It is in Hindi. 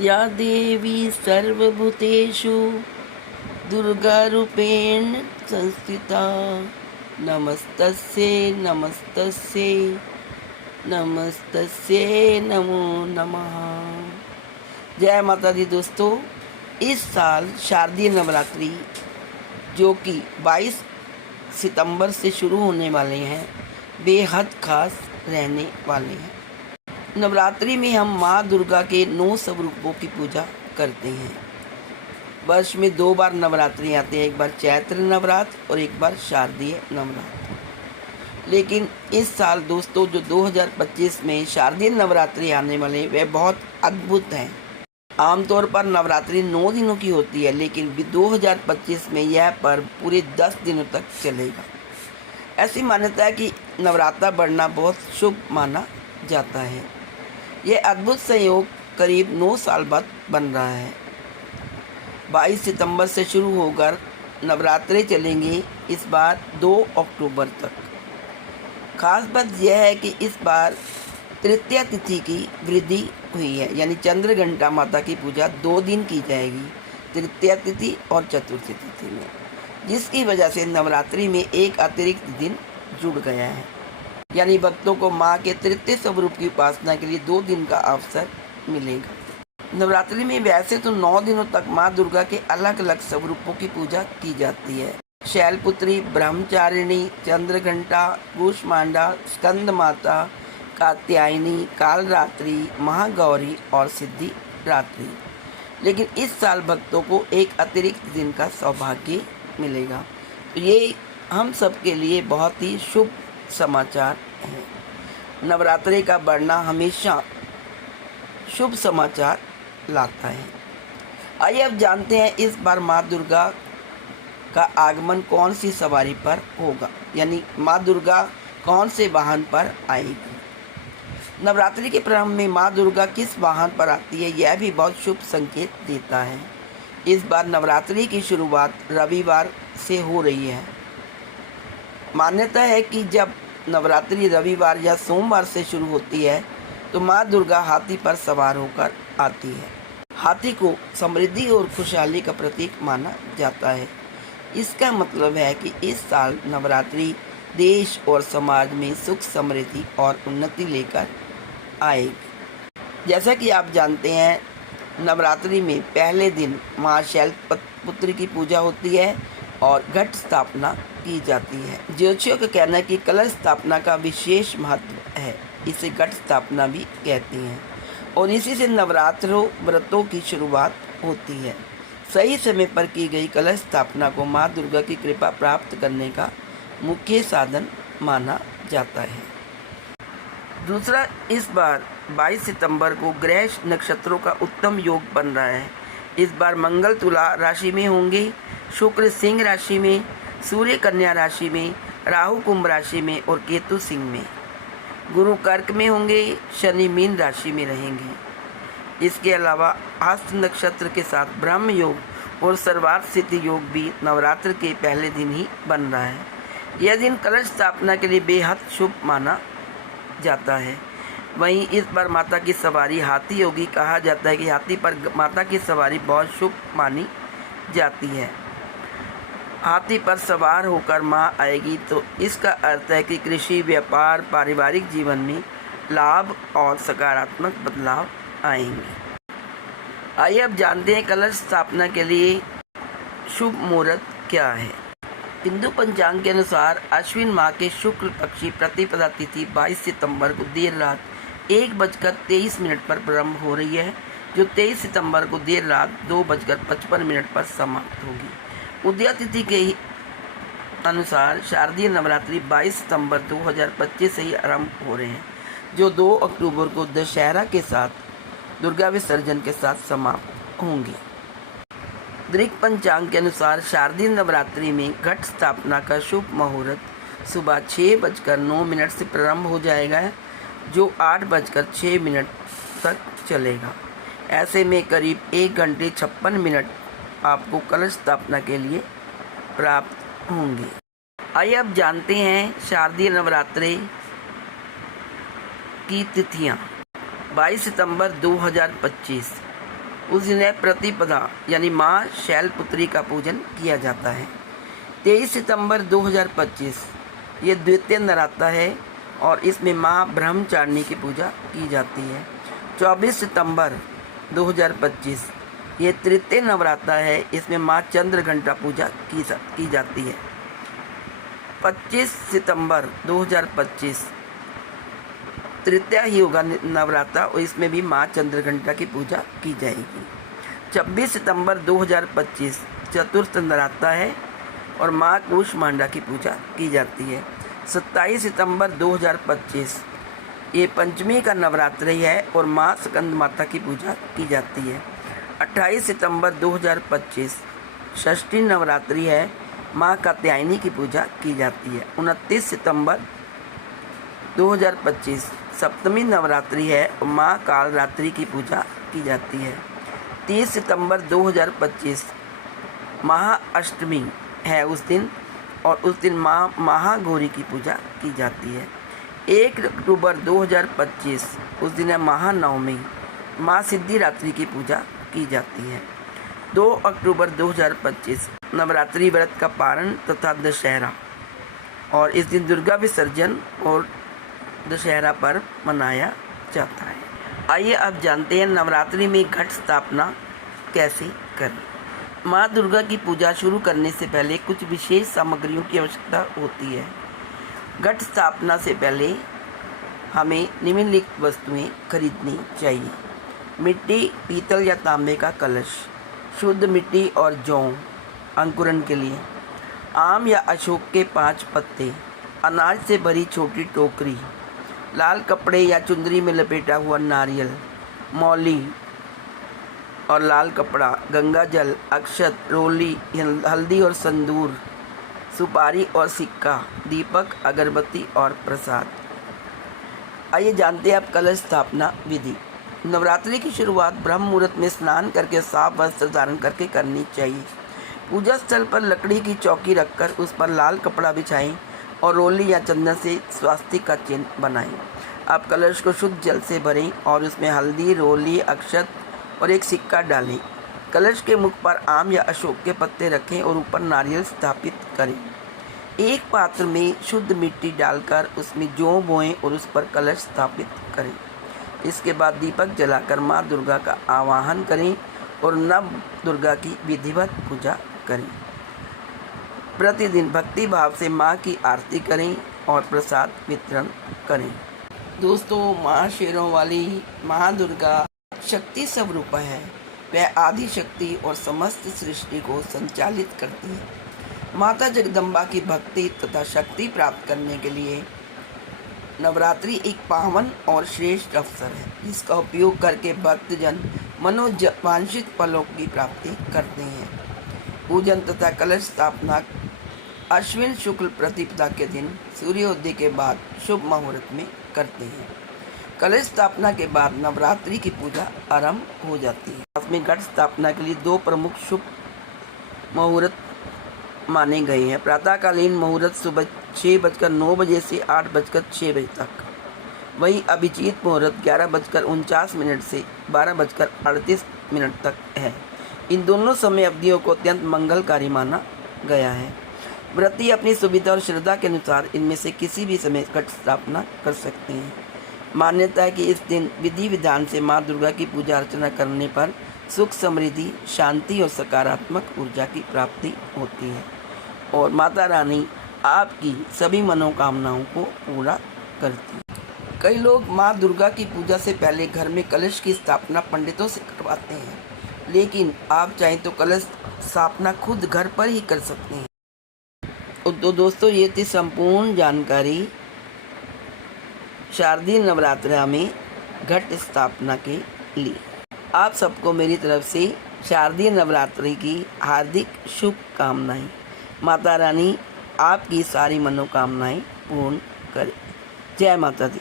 या देवी सर्वभूतेषु दुर्गारूपेण संस्थिता नमस्तस्यै नमस्तस्यै नमस्तस्यै नमो नमः। जय माता दी दोस्तों, इस साल शारदीय नवरात्रि जो कि 22 सितंबर से शुरू होने वाले हैं बेहद खास रहने वाले हैं। नवरात्रि में हम माँ दुर्गा के 9 स्वरूपों की पूजा करते हैं। वर्ष में 2 बार नवरात्रि आते हैं, एक बार चैत्र नवरात्र और एक बार शारदीय नवरात्र। लेकिन इस साल दोस्तों जो 2025 में शारदीय नवरात्रि आने वाले वे बहुत अद्भुत हैं। आमतौर पर नवरात्रि 9 दिनों की होती है, लेकिन 2025 में यह पर्व पूरे 10 दिनों तक चलेगा। ऐसी मान्यता है कि नवरात्र बढ़ना बहुत शुभ माना जाता है। यह अद्भुत संयोग करीब 9 साल बाद बन रहा है। 22 सितंबर से शुरू होकर नवरात्रे चलेंगे इस बार 2 अक्टूबर तक। खास बात यह है कि इस बार तृतीया तिथि की वृद्धि हुई है, यानी चंद्रघंटा माता की पूजा 2 दिन की जाएगी, तृतीया तिथि और चतुर्थी तिथि में, जिसकी वजह से नवरात्रि में एक अतिरिक्त दिन जुड़ गया है। यानी भक्तों को माँ के तृतीय स्वरूप की उपासना के लिए 2 दिन का अवसर मिलेगा। नवरात्रि में वैसे तो 9 दिनों तक माँ दुर्गा के अलग अलग स्वरूपों की पूजा की जाती है। शैलपुत्री, ब्रह्मचारिणी, चंद्रघंटा, कूष्मांडा, स्कंद माता, कात्यायनी, कालरात्रि, महागौरी और सिद्धि रात्रि। लेकिन इस साल भक्तों को एक अतिरिक्त दिन का सौभाग्य मिलेगा, तो ये हम सब के लिए बहुत ही शुभ समाचार है। नवरात्रि का बढ़ना हमेशा शुभ समाचार लाता है। आइए अब जानते हैं इस बार माँ दुर्गा का आगमन कौन सी सवारी पर होगा, यानी माँ दुर्गा कौन से वाहन पर आएगी। नवरात्रि के प्रारंभ में माँ दुर्गा किस वाहन पर आती है, यह भी बहुत शुभ संकेत देता है। इस बार नवरात्रि की शुरुआत रविवार से हो रही है। मान्यता है कि जब नवरात्रि रविवार या सोमवार से शुरू होती है तो माँ दुर्गा हाथी पर सवार होकर आती है। हाथी को समृद्धि और खुशहाली का प्रतीक माना जाता है। इसका मतलब है कि इस साल नवरात्रि देश और समाज में सुख, समृद्धि और उन्नति लेकर आएगी। जैसा कि आप जानते हैं, नवरात्रि में पहले दिन माँ शैलपुत्री की पूजा होती है और घट स्थापना की जाती है। ज्योतिषियों का कहना है कि कलश स्थापना का विशेष महत्व है, इसे घट स्थापना भी कहते हैं, और इसी से नवरात्रों व्रतों की शुरुआत होती है। सही समय पर की गई कलश स्थापना को माँ दुर्गा की कृपा प्राप्त करने का मुख्य साधन माना जाता है। दूसरा, इस बार 22 सितंबर को ग्रह नक्षत्रों का उत्तम योग बन रहा है। इस बार मंगल तुला राशि में होंगे, शुक्र सिंह राशि में, सूर्य कन्या राशि में, राहु कुंभ राशि में और केतु सिंह में। गुरु कर्क में होंगे, शनि मीन राशि में रहेंगे। इसके अलावा हस्त नक्षत्र के साथ ब्रह्म योग और सर्वार्थ सिद्धि योग भी नवरात्र के पहले दिन ही बन रहा है। यह दिन कलश स्थापना के लिए बेहद शुभ माना जाता है। वहीं इस बार माता की सवारी हाथी होगी। कहा जाता है कि हाथी पर माता की सवारी बहुत शुभ मानी जाती है। हाथी पर सवार होकर माँ आएगी तो इसका अर्थ है कि कृषि, व्यापार, पारिवारिक जीवन में लाभ और सकारात्मक बदलाव आएंगे। आइए अब जानते हैं कलश स्थापना के लिए शुभ मुहूर्त क्या है। हिंदू पंचांग के अनुसार अश्विन माह के शुक्ल पक्षी प्रतिपदा तिथि 22 सितंबर को देर रात 1:23 पर प्रारंभ हो रही है, जो 23 सितंबर को देर रात 2:55 पर समाप्त होगी। उदया तिथि के अनुसार शारदीय नवरात्रि 22 सितंबर 2025 से ही आरंभ हो रहे हैं, जो 2 अक्टूबर को दशहरा के साथ दुर्गा विसर्जन के साथ समाप्त होंगे। ग्रीक पंचांग के अनुसार शारदीय नवरात्रि में घट स्थापना का शुभ मुहूर्त सुबह 6:09 से प्रारंभ हो जाएगा, जो 8:06 तक चलेगा। ऐसे में करीब 1 घंटे 56 मिनट आपको कलश स्थापना के लिए प्राप्त होंगे। आइए अब जानते हैं शारदीय नवरात्रि की तिथियां। 22 सितंबर 2025 उस दिन है प्रतिपदा यानी माँ शैलपुत्री का पूजन किया जाता है। 23 सितंबर 2025 ये द्वितीय नवरात्र है और इसमें माँ ब्रह्मचारिणी की पूजा की जाती है। 24 सितंबर 2025 ये तृतीय नवरात्र है, इसमें माँ चंद्रघंटा पूजा की जाती है। 25 सितंबर 2025 तृतीया ही होगा नवरात्र और इसमें भी माँ चंद्रघंटा की पूजा की जाएगी। 26 सितंबर 2025 चतुर्थ नवरात्र है और माँ कूष्मांडा की पूजा की जाती है। 27 सितंबर 2025 ये पंचमी का नवरात्रि है और माँ स्कंद माता की पूजा की जाती है। 28 सितंबर 2025 षष्ठी नवरात्रि है, माँ कात्यायनी की पूजा की जाती है। 29 सितंबर 2025 सप्तमी नवरात्रि है और माँ कालरात्रि की पूजा की जाती है। 30 सितंबर 2025 महाअष्टमी है उस दिन और उस दिन माँ महागौरी की पूजा की जाती है। 1 अक्टूबर 2025 उस दिन है महानवमी, माँ सिद्धिरात्रि की पूजा की जाती है। 2 अक्टूबर 2025 नवरात्रि व्रत का पारण तथा दशहरा और इस दिन दुर्गा विसर्जन और दशहरा पर्व मनाया जाता है। आइए अब जानते हैं नवरात्रि में घट स्थापना कैसे करें। माँ दुर्गा की पूजा शुरू करने से पहले कुछ विशेष सामग्रियों की आवश्यकता होती है। घट स्थापना से पहले हमें निम्नलिखित वस्तुएं खरीदनी चाहिए। मिट्टी, पीतल या तांबे का कलश, शुद्ध मिट्टी और जौ अंकुरण के लिए, आम या अशोक के 5 पत्ते, अनाज से भरी छोटी टोकरी, लाल कपड़े या चुंदरी में लपेटा हुआ नारियल, मौली और लाल कपड़ा, गंगा जल, अक्षत, रोली, हल्दी और संदूर, सुपारी और सिक्का, दीपक, अगरबत्ती और प्रसाद। आइए जानते हैं अब कलश स्थापना विधि। नवरात्रि की शुरुआत ब्रह्म मुहूर्त में स्नान करके साफ वस्त्र धारण करके करनी चाहिए। पूजा स्थल पर लकड़ी की चौकी रखकर उस पर लाल कपड़ा बिछाएं और रोली या चंदन से स्वास्तिक का चिन्ह बनाएं। आप कलश को शुद्ध जल से भरें और उसमें हल्दी, रोली, अक्षत और एक सिक्का डालें। कलश के मुख पर आम या अशोक के पत्ते रखें और ऊपर नारियल स्थापित करें। एक पात्र में शुद्ध मिट्टी डालकर उसमें जौ बोएं और उस पर कलश स्थापित करें। इसके बाद दीपक जलाकर माँ दुर्गा का आवाहन करें और नव दुर्गा की विधिवत पूजा करें। प्रतिदिन भक्ति भाव से माँ की आरती करें और प्रसाद वितरण करें। दोस्तों, माँ शेरों वाली माँ दुर्गा शक्ति स्वरूप है। वह आदि शक्ति और समस्त सृष्टि को संचालित करती है। माता जगदम्बा की भक्ति तथा शक्ति प्राप्त करने के लिए नवरात्रि एक पावन और श्रेष्ठ अवसर है, जिसका उपयोग करके भक्तजन मनोवांछित फलों की प्राप्ति करते हैं। पूजन तथा कलश स्थापना अश्विन शुक्ल प्रतिपदा के दिन सूर्योदय के बाद शुभ मुहूर्त में करते हैं। कलश स्थापना के बाद नवरात्रि की पूजा आरंभ हो जाती है। इसमें घट स्थापना के लिए 2 प्रमुख शुभ मुहूर्त माने गए हैं। प्रातःकालीन मुहूर्त सुबह 6:09 बजे से 8:06 बजे तक, वहीं अभिजीत मुहूर्त 11:49 से 12:38 तक है। इन दोनों समय अवधियों को अत्यंत मंगलकारी माना गया है। व्रती अपनी सुविधा और श्रद्धा के अनुसार इनमें से किसी भी समय घट स्थापना कर सकते हैं। मान्यता है कि इस दिन विधि विधान से माँ दुर्गा की पूजा अर्चना करने पर सुख, समृद्धि, शांति और सकारात्मक ऊर्जा की प्राप्ति होती है और माता रानी आपकी सभी मनोकामनाओं को पूरा करती है। कई लोग माँ दुर्गा की पूजा से पहले घर में कलश की स्थापना पंडितों से करवाते हैं, लेकिन आप चाहें तो कलश स्थापना खुद घर पर ही कर सकते हैं। तो दोस्तों, ये थी संपूर्ण जानकारी शारदीय नवरात्रि में घट स्थापना के लिए। आप सबको मेरी तरफ से शारदीय नवरात्रि की हार्दिक शुभकामनाएं। माता रानी आपकी सारी मनोकामनाएं पूर्ण करे। जय माता दी।